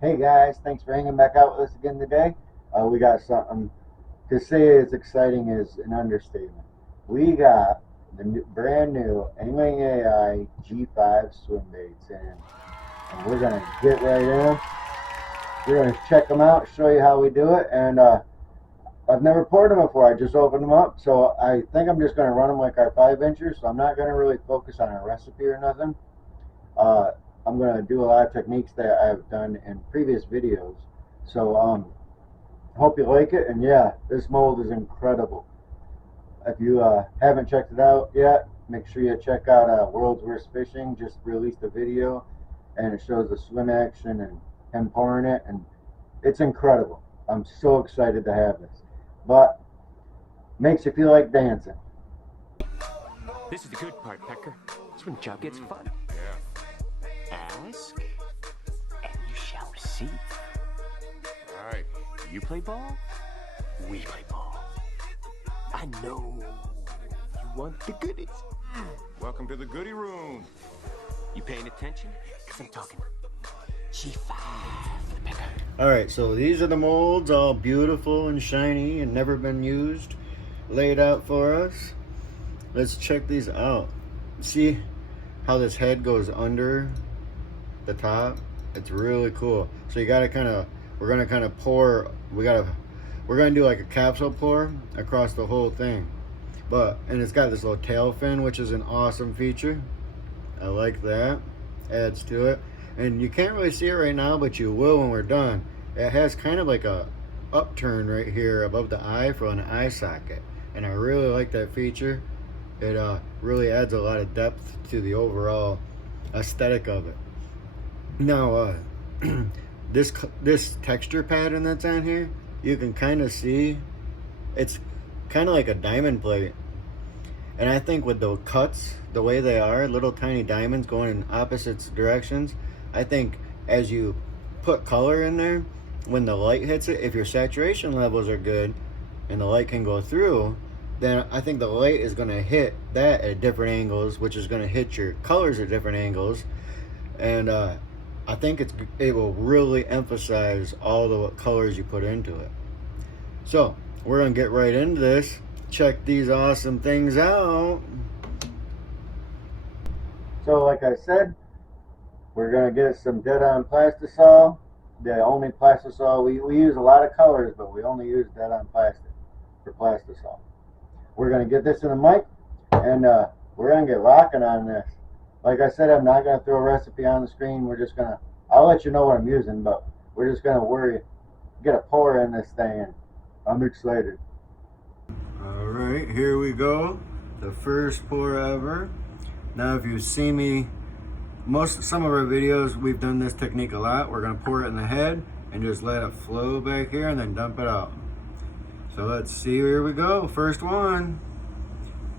Hey guys, thanks for hanging back out with us again today. We got something to say as exciting as an understatement. We got the brand new Angling AI G5 swim baits in, and we're gonna get right in them. We're gonna check them out, show you how we do it, and I've never poured them before. I just opened them up, so I think I'm just gonna run them like our 5 inchers. So I'm not gonna really focus on a recipe or nothing. Uh, I'm going to do a lot of techniques that I've done in previous videos. So hope you like it. And yeah, this mold is incredible. If you haven't checked it out yet, make sure you check out World's Worst Fishing. Just released a video and it shows the swim action and him pouring it, and it's incredible. I'm so excited to have this. But makes you feel like dancing. This is the good part, Pecker. That's when the job gets fun. Ask, and you shall receive. All right. You play ball, we play ball. I know you want the goodies. Welcome to the goodie room. You paying attention? Because I'm talking G5 for the Pecker. Alright, so these are the molds, all beautiful and shiny and never been used, laid out for us. Let's check these out. See how this head goes under the top? It's really cool. So you gotta we're gonna pour, we're gonna do like a capsule pour across the whole thing. And it's got this little tail fin, which is an awesome feature. I like that. Adds to it. And you can't really see it right now, but you will when we're done. It has kind of like a upturn right here above the eye for an eye socket. And I really like that feature. It really adds a lot of depth to the overall aesthetic of it. Now, this texture pattern that's on here, you can kind of see it's kind of like a diamond plate. And I think with the cuts, the way they are, little tiny diamonds going in opposite directions, I think as you put color in there, when the light hits it, if your saturation levels are good and the light can go through, then I think the light is going to hit that at different angles, which is going to hit your colors at different angles. And I think it will really emphasize all the colors you put into it. So we're going to get right into this. Check these awesome things out. So like I said, we're going to get some dead-on plastisol. The only plastisol, we use a lot of colors, but we only use dead-on plastic for plastisol. We're going to get this in the mic, and we're going to get rocking on this. Like I said, I'm not going to throw a recipe on the screen. We're just going to, I'll let you know what I'm using, but we're just going to get a pour in this thing, and I'm excited. All right, here we go. The first pour ever. Now, if you see me, some of our videos, we've done this technique a lot. We're going to pour it in the head and just let it flow back here and then dump it out. So let's see, here we go. First one.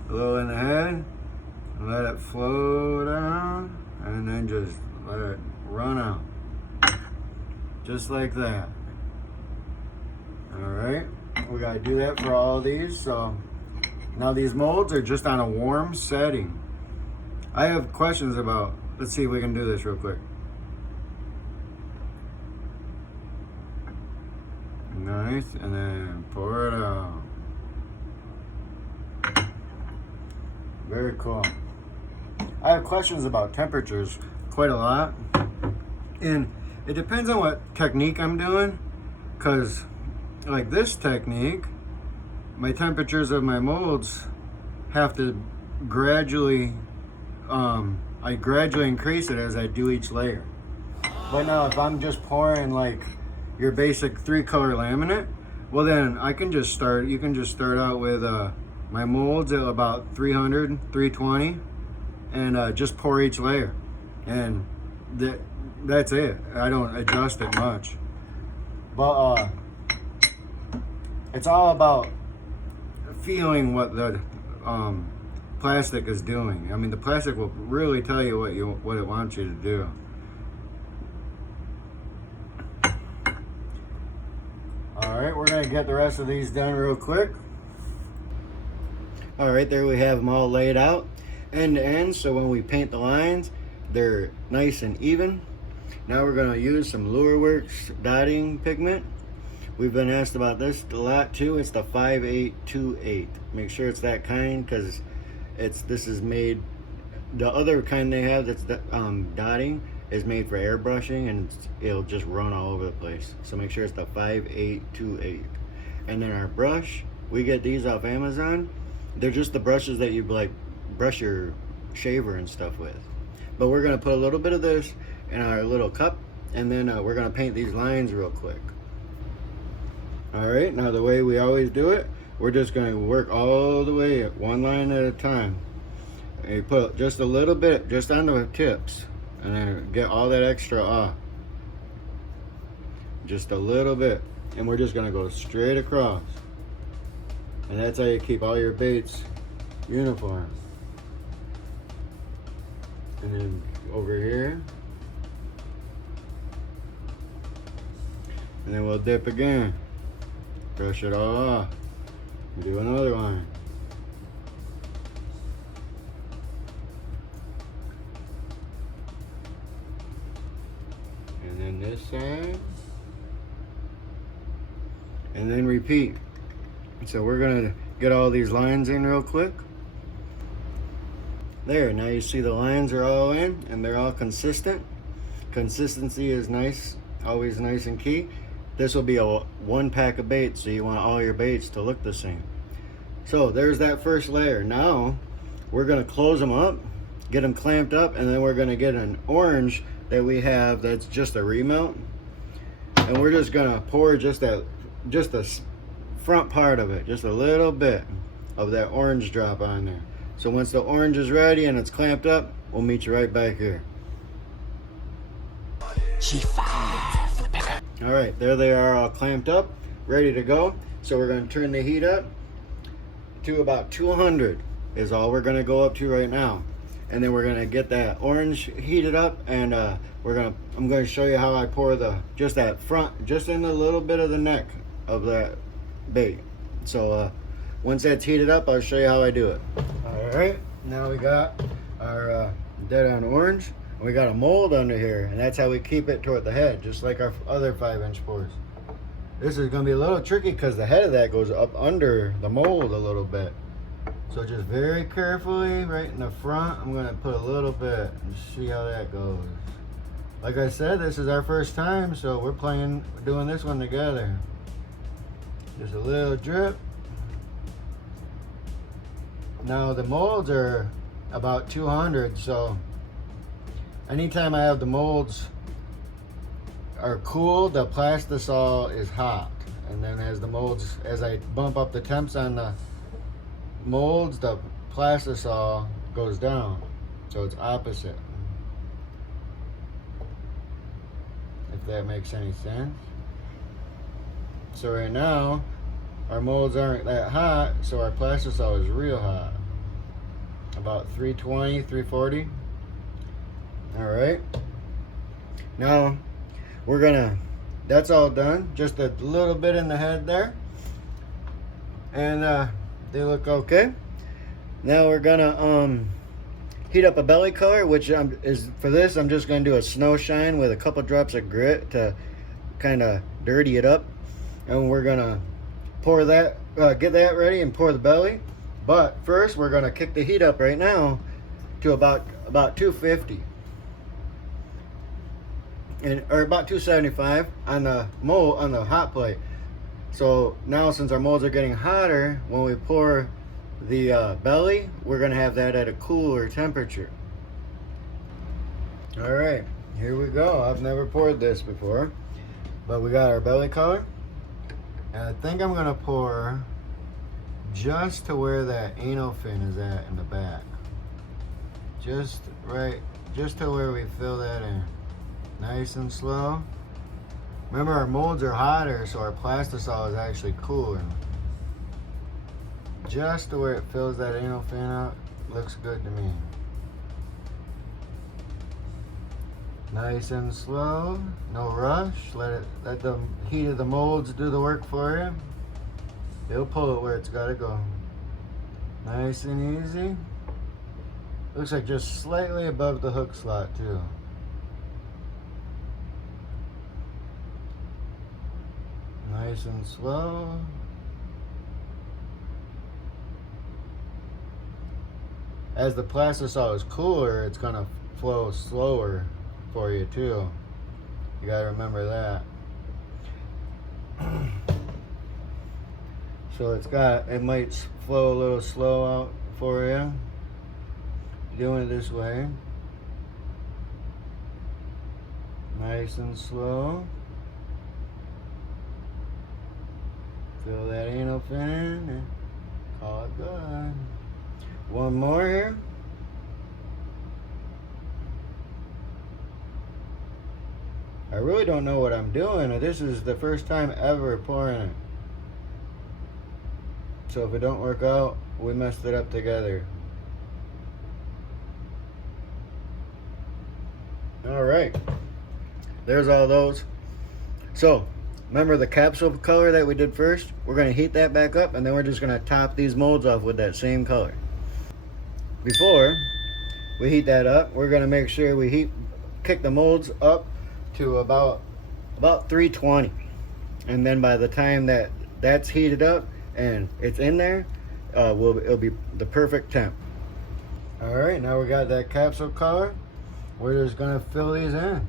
A little in the head. Let it flow down. And then just let it run out. Just like that. Alright. We got to do that for all of these. So now these molds are just on a warm setting. I have questions about, let's see if we can do this real quick. Nice, and then pour it out. Very cool. I have questions about temperatures quite a lot. And it depends on what technique I'm doing. Because like this technique, my temperatures of my molds have to gradually, I gradually increase it as I do each layer. But now if I'm just pouring like your basic 3-color laminate, well then I can just start, you can just start out with my molds at about 300, 320, and just pour each layer. And that's it. I don't adjust it much. But it's all about feeling what the plastic is doing. I mean, the plastic will really tell you what it wants you to do. Alright, we're going to get the rest of these done real quick. Alright, there we have them all laid out end to end, so when we paint the lines, they're nice and even. Now we're going to use some lureworks dotting pigment. We've been asked about this a lot too. It's the 5828. Make sure it's that kind, because this is made, the other kind they have that's dotting is made for airbrushing, and it'll just run all over the place. So make sure it's the 5828. And then our brush, we get these off Amazon. They're just the brushes that you like brush your shaver and stuff with. But we're gonna put a little bit of this in our little cup, and then we're gonna paint these lines real quick. All right, now the way we always do it, we're just gonna work all the way one line at a time. And you put just a little bit just on the tips, and then get all that extra off. Just a little bit, and we're just gonna go straight across. And that's how you keep all your baits uniform. And then over here, and then we'll dip again. Brush it all off. Do another line. And then this side. And then repeat. So we're gonna get all these lines in real quick. There, now you see the lines are all in and they're all consistent. Consistency is nice, always nice and key. This will be a one pack of baits, so you want all your baits to look the same. So there's that first layer. Now we're gonna close them up, get them clamped up, and then we're gonna get an orange that we have that's just a remelt. And we're just gonna pour just the front part of it, just a little bit of that orange drop on there. So once the orange is ready and it's clamped up, we'll meet you right back here. G5 for the picker. All right, there they are all clamped up, ready to go. So we're gonna turn the heat up to about 200 is all we're gonna go up to right now. And then we're gonna get that orange heated up, and I'm gonna show you how I pour just that front, just in a little bit of the neck of that bait. So once that's heated up, I'll show you how I do it. All right, now we got our dead on orange. We got a mold under here, and that's how we keep it toward the head, just like our other 5-inch pours. This is gonna be a little tricky because the head of that goes up under the mold a little bit. So just very carefully, right in the front, I'm gonna put a little bit and see how that goes. Like I said, this is our first time, so we're doing this one together. Just a little drip. Now the molds are about 200, so anytime I have the molds are cool, the plastisol is hot. And then as I bump up the temps on the molds, the plastisol goes down. So it's opposite. If that makes any sense. So right now, our molds aren't that hot, so our plastisol is real hot. About 320, 340. All right. Now, that's all done. Just a little bit in the head there. And they look okay. Now we're gonna heat up a belly color, which for this I'm just gonna do a snow shine with a couple drops of grit to kind of dirty it up. And we're gonna pour that, get that ready and pour the belly. But first we're gonna kick the heat up right now to about 250. Or about 275 on the hot plate. So now since our molds are getting hotter, when we pour the belly, we're gonna have that at a cooler temperature. All right, here we go. I've never poured this before, but we got our belly color. And I think I'm gonna pour just to where that anal fin is at in the back. Just to where we fill that in. Nice and slow. Remember, our molds are hotter, so our plastisol is actually cooler. Just to where it fills that anal fin out, looks good to me. Nice and slow, no rush. Let the heat of the molds do the work for you. It'll pull it where it's gotta go. Nice and easy. Looks like just slightly above the hook slot too. Nice and slow. As the plastisol is cooler, it's gonna flow slower for you too. You gotta remember that. So it might flow a little slow out for you. Doing it this way. Nice and slow. Fill that anal fin and call it good. One more here. I really don't know what I'm doing. This is the first time ever pouring it. So if it don't work out, we messed it up together. Alright. There's all those. So, remember the capsule color that we did first? We're going to heat that back up, and then we're just going to top these molds off with that same color. Before we heat that up, we're going to make sure we kick the molds up to about 320. And then by the time that's heated up and it's in there, it'll be the perfect temp. Alright, now we got that capsule color. We're just going to fill these in.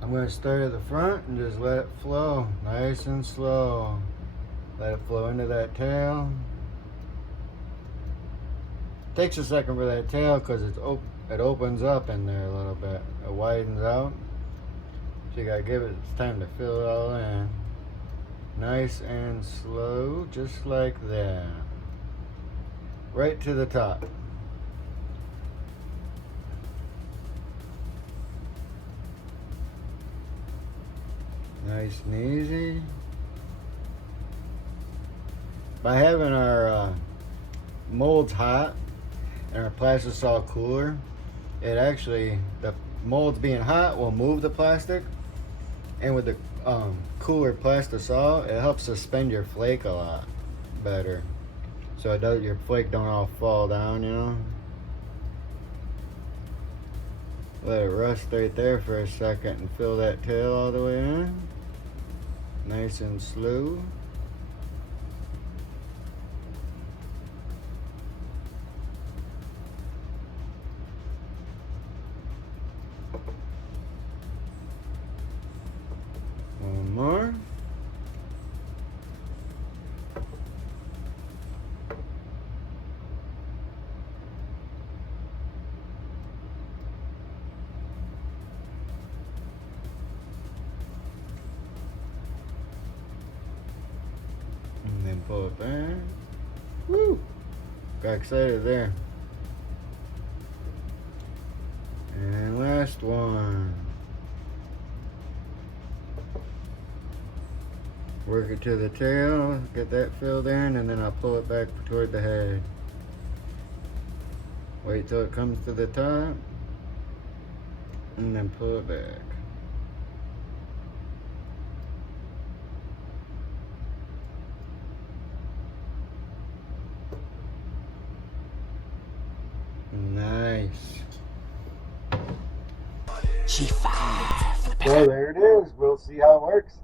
I'm going to start at the front and just let it flow nice and slow. Let it flow into that tail. Takes a second for that tail because it opens up in there a little bit. It widens out. So you got to give it time to fill it all in. Nice and slow, just like that. Right to the top. Nice and easy. By having our molds hot and our plastisol cooler, it actually, the molds being hot will move the plastic, and with the cooler plastisol, it helps suspend your flake a lot better. So your flake don't all fall down, you know. Let it rest right there for a second and fill that tail all the way in. Nice and slow. One more. And then pull it back. Woo! Got excited there. And last one. Work it to the tail, get that filled in, and then I'll pull it back toward the head. Wait till it comes to the top, and then pull it back. Nice. G5. Well, there it is. We'll see how it works.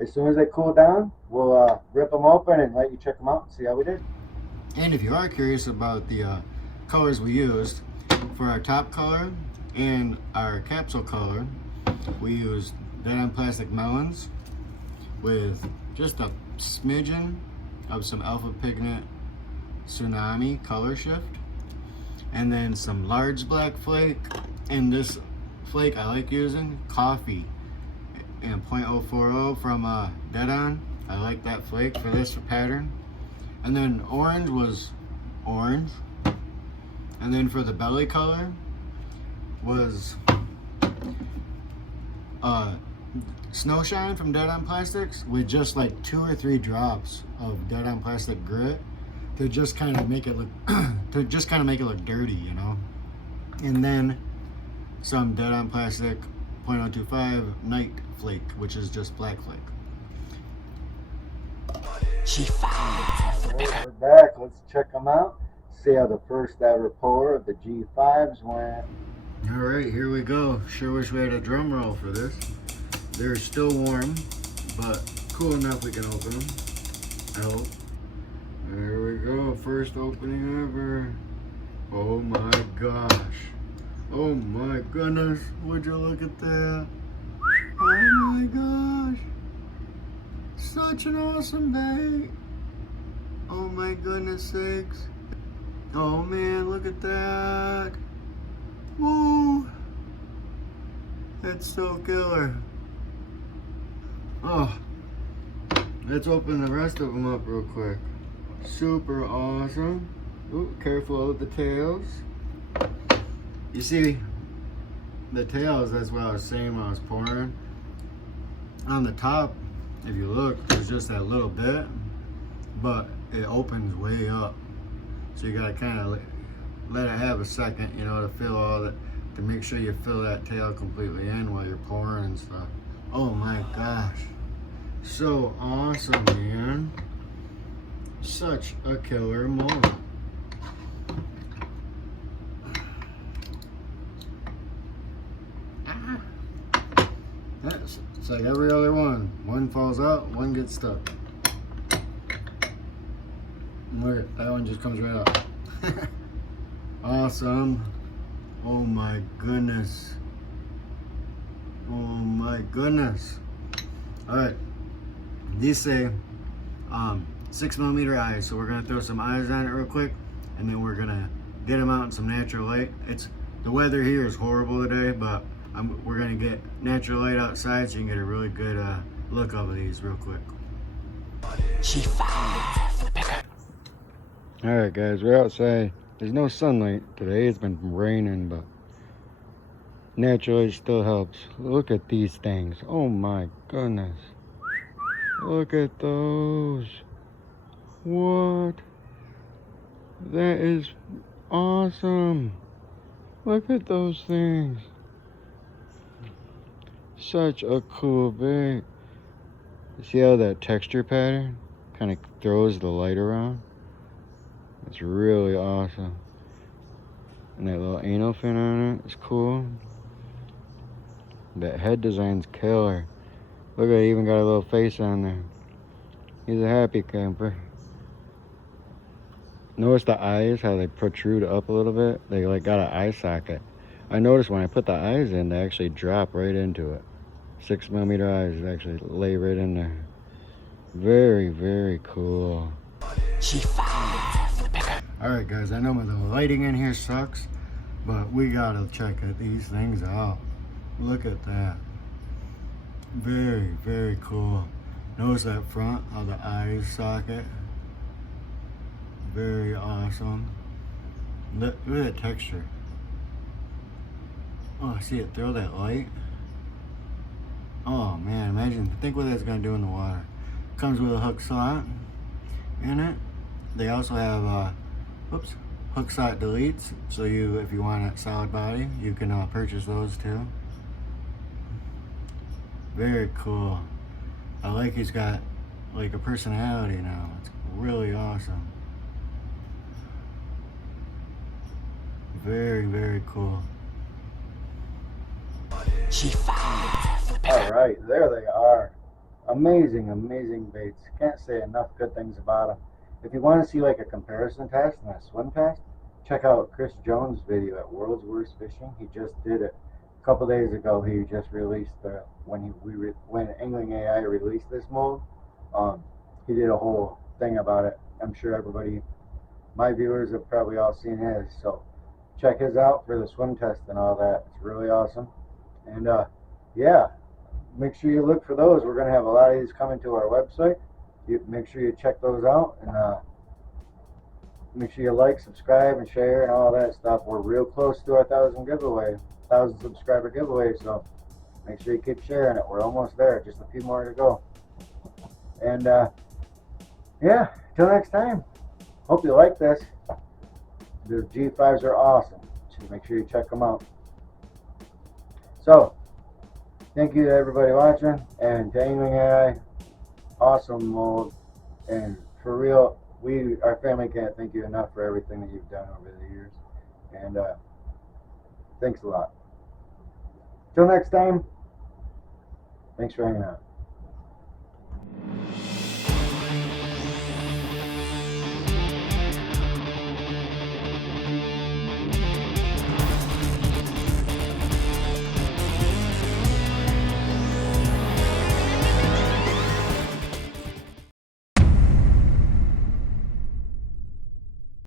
As soon as they cool down, we'll rip them open and let you check them out and see how we did. And if you are curious about the colors we used, for our top color and our capsule color, we used Dead on Plastic Melons with just a smidgen of some alpha pigment Tsunami color shift, and then some large black flake, and this flake I like using, Coffee, and 0.040 from Dead On. I like that flake for this pattern. And then orange was orange. And then for the belly color was Snowshine from Dead On Plastics with just like 2 or 3 drops of Dead On Plastic grit to just kind of make it look dirty, you know. And then some Dead On Plastic 0.025 Night Flake, which is just black flake. G5. We're back. Let's check them out. See how the first ever pour of the G5s went. All right, here we go. Sure wish we had a drum roll for this. They're still warm, but Cool enough we can open them. I hope. There we go. First opening ever. Oh my gosh. Oh my goodness. Would you look at that? Oh my gosh. Such an awesome bait. Oh my goodness sakes. Oh man, look at that. Woo. That's so killer. Oh. Let's open the rest of them up real quick. Super awesome. Ooh, careful of the tails. You see, the tails, that's what I was saying when I was pouring. On the top, if you look, there's just that little bit, but it opens way up. So you gotta kind of let it have a second, you know, to fill all that, to make sure you fill that tail completely in while you're pouring and stuff. Oh my gosh. So awesome, man. Such a killer mold. It's like every other one. One falls out, one gets stuck. Look, that one just comes right up. Awesome. Oh my goodness. Oh my goodness. Alright. These say 6mm eyes, so we're gonna throw some eyes on it real quick, and then we're gonna get them out in some natural light. The weather here is horrible today, but we're gonna get natural light outside so you can get a really good look of these real quick. G5 for the picker. All right, guys, we're outside. There's no sunlight today. It's been raining, but natural light still helps. Look at these things. Oh my goodness. Look at those. What? That is awesome. Look at those things. Such a cool bait. See how that texture pattern kind of throws the light around? It's really awesome. And that little anal fin on it is cool. That head design's killer. Look at it, even got a little face on there. He's a happy camper. Notice the eyes, how they protrude up a little bit? They like got an eye socket. I noticed when I put the eyes in, they actually drop right into it. 6mm eyes actually lay right in there. Very, very cool. G5 for the picker. Alright guys, I know the lighting in here sucks, but we gotta check these things out. Look at that. Very, very cool. Notice that front, how the eyes socket. Very awesome. Look at that texture. Oh, see it throw that light? Oh man, think what that's gonna do in the water. Comes with a hook slot in it. They also have hook slot deletes, so if you want a solid body, you can purchase those too. Very cool. I like he's got like a personality now. It's really awesome. Very, very cool. G5 for the picker. All right, there they are. Amazing, amazing baits. Can't say enough good things about them. If you want to see like a comparison test and a swim test, check out Chris Jones' video at World's Worst Fishing. He just did it a couple days ago. He just released when Angling AI released this mold. He did a whole thing about it. I'm sure my viewers have probably all seen his. So check his out for the swim test and all that. It's really awesome. And yeah, make sure you look for those. We're going to have a lot of these coming to our website. Make sure you check those out, and make sure you like, subscribe, and share, and all that stuff. We're real close to our 1,000 subscriber giveaway, so make sure you keep sharing it. We're almost there, just a few more to go. And yeah, till next time. Hope you like this. The G5s are awesome, so make sure you check them out. So, thank you to everybody watching, and to Angling AI, awesome mold, and for real, our family can't thank you enough for everything that you've done over the years, and thanks a lot. Till next time, thanks for hanging out.